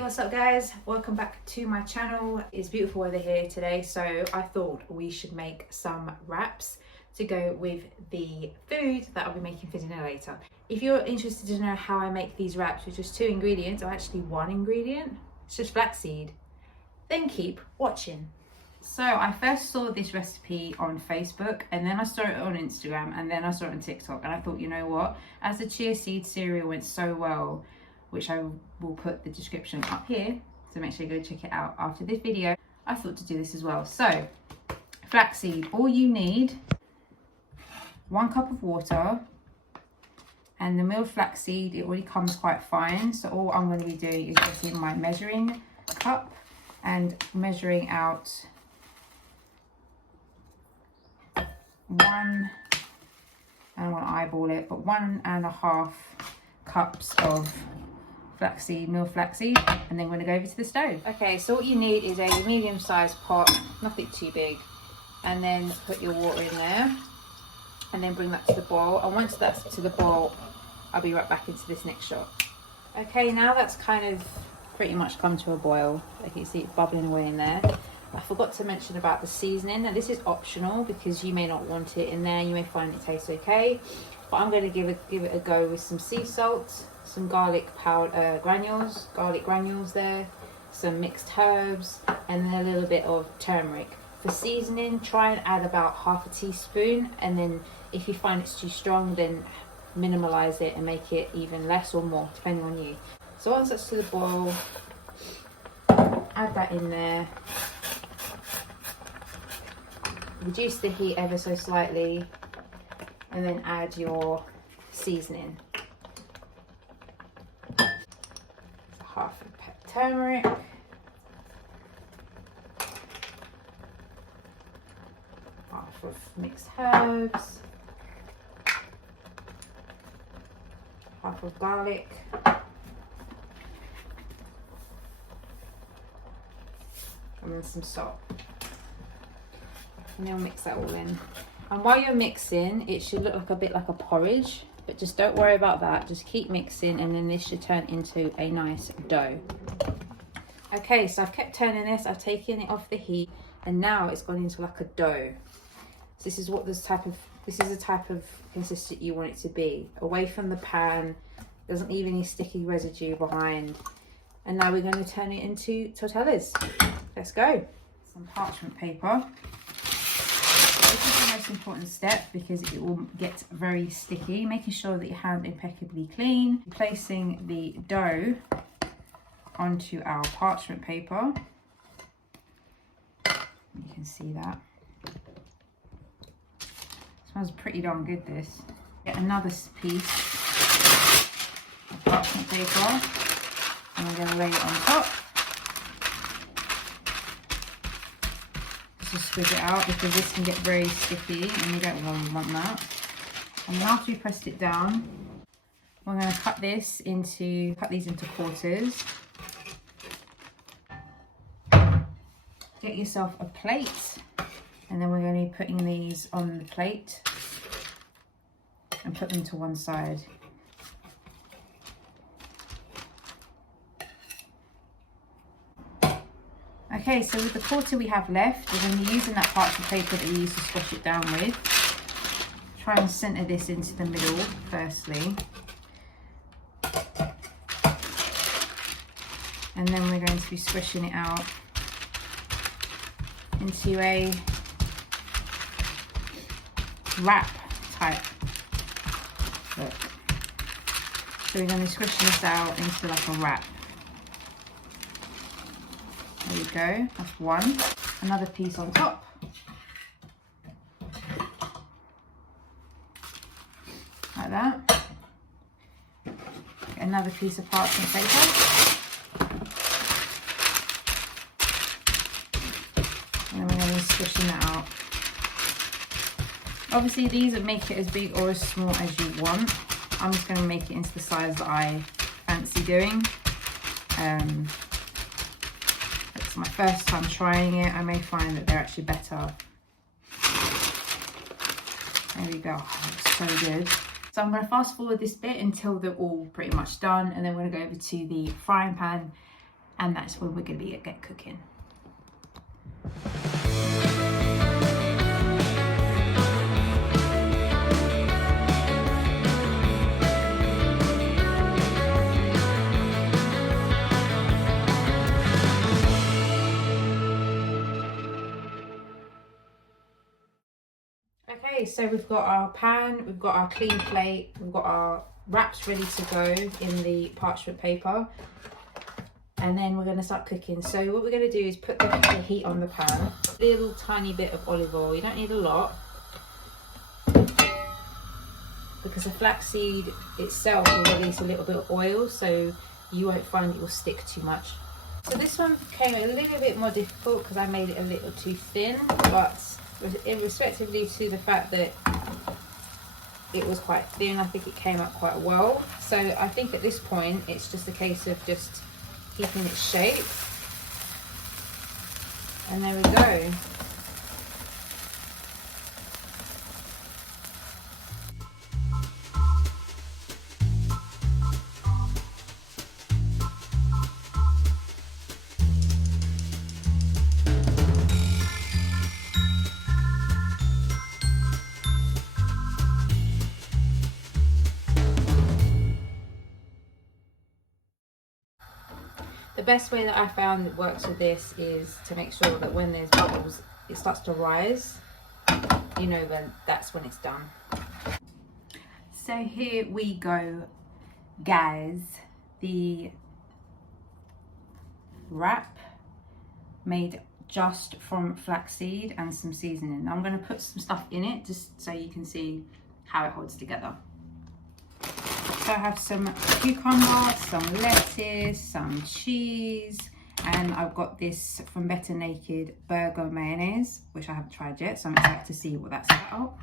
Hey, what's up guys? Welcome back to my channel. It's beautiful weather here today, so I thought we should make some wraps to go with the food that I'll be making for dinner later. If you're interested to know how I make these wraps with just 2 ingredients, or actually 1 ingredient, it's just flaxseed, then keep watching. So I first saw this recipe on Facebook, and then I saw it on Instagram, and then I saw it on TikTok, and I thought, you know what, as the chia seed cereal went so well, which I will put the description up here, so make sure you go check it out after this video, I thought to do this as well. So flaxseed, all you need, 1 cup of water, and the milled flaxseed, it already comes quite fine, so all I'm going to be doing is getting my measuring cup and measuring out 1, I don't want to eyeball it, but 1.5 cups of flaxseed, milled flaxseed, and then we're going to go over to the stove. Okay, so what you need is a medium-sized pot, nothing too big, and then put your water in there, and then bring that to the boil. And once that's to the boil, I'll be right back into this next shot. Okay, now that's kind of pretty much come to a boil. Like you see it bubbling away in there. I forgot to mention about the seasoning. Now this is optional because you may not want it in there. You may find it tastes okay, but I'm going to give it a go with some sea salt, some garlic powder, garlic granules there, some mixed herbs, and then a little bit of turmeric. For seasoning, try and add about 1/2 teaspoon, and then if you find it's too strong, then minimalize it and make it even less or more, depending on you. So once that's to the boil, add that in there. Reduce the heat ever so slightly, and then add your seasoning. So 1/2 turmeric, half of mixed herbs, 1/2 of garlic, and then some salt. And then we'll mix that all in. And while you're mixing, it should look like a bit like a porridge, but just don't worry about that. Just keep mixing, and then this should turn into a nice dough. Okay, so I've kept turning this, I've taken it off the heat, and now it's gone into like a dough. So this is the type of consistency you want it to be. Away from the pan, doesn't leave any sticky residue behind. And now we're going to turn it into tortillas. Let's go. Some parchment paper. This is the most important step because it will get very sticky. Making sure that your hand is impeccably clean. Placing the dough onto our parchment paper. You can see that. Smells pretty darn good, this. Get another piece of parchment paper, and we're going to lay it on top. Just squeeze it out because this can get very sticky and you don't want that. And then after you pressed it down, we're going to cut these into quarters. Get yourself a plate, and then we're going to be putting these on the plate and put them to one side. Okay, so with the quarter we have left, we're going to be using that parchment paper that we used to squash it down with. Try and center this into the middle firstly. And then we're going to be squishing it out into a wrap type look. So we're going to be squishing this out into like a wrap. There we go, that's one. Another piece on top. Like that. Another piece of parchment paper. And then we're going to be squishing that out. Obviously these will make it as big or as small as you want. I'm just going to make it into the size that I fancy doing. It's my first time trying it. I may find that they're actually better. There we go. Oh, looks so good. So I'm going to fast forward this bit until they're all pretty much done, and then we're going to go over to the frying pan and that's when we're going to get cooking. Okay, so we've got our pan, we've got our clean plate, we've got our wraps ready to go in the parchment paper, and then we're going to start cooking. So what we're going to do is put the heat on the pan, a little tiny bit of olive oil. You don't need a lot, because the flaxseed itself will release a little bit of oil, so you won't find it will stick too much. So this one came a little bit more difficult because I made it a little too thin, but irrespectively to the fact that it was quite thin, I think it came out quite well. So I think at this point it's just a case of just keeping its shape, and there we go. The best way that I found that works with this is to make sure that when there's bubbles, it starts to rise. You know, then that's when it's done. So here we go, guys. The wrap made just from flaxseed and some seasoning. I'm going to put some stuff in it just so you can see how it holds together. So I have some cucumber, some lettuce, some cheese, and I've got this from Better Naked burger mayonnaise, which I haven't tried yet, so I'm excited to see what that's about.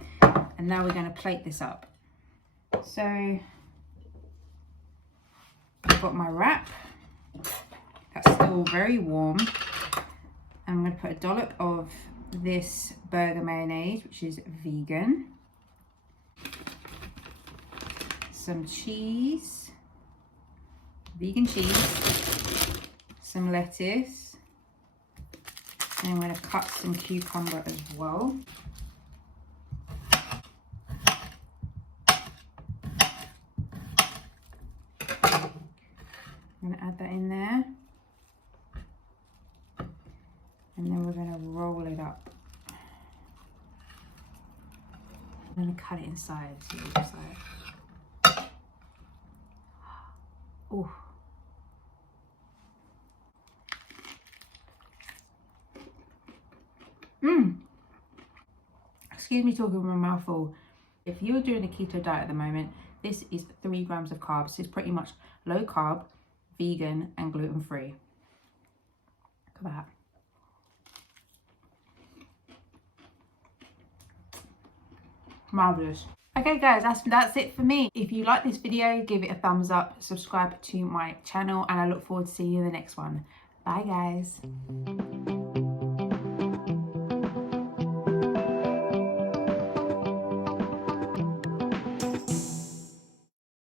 And now we're going to plate this up. So I've got my wrap, that's still very warm. I'm going to put a dollop of this burger mayonnaise, which is vegan. Some cheese, vegan cheese, some lettuce, and I'm going to cut some cucumber as well. I'm going to add that in there, and then we're going to roll it up. I'm going to cut it inside, see what it looks like. Oh, excuse me talking with my mouth full. If you're doing a keto diet at the moment, this is 3 grams of carbs. It's pretty much low carb, vegan, and gluten free. Look at that. Marvelous. Okay guys, that's it for me. If you like this video, give it a thumbs up, subscribe to my channel, and I look forward to seeing you in the next one. Bye guys.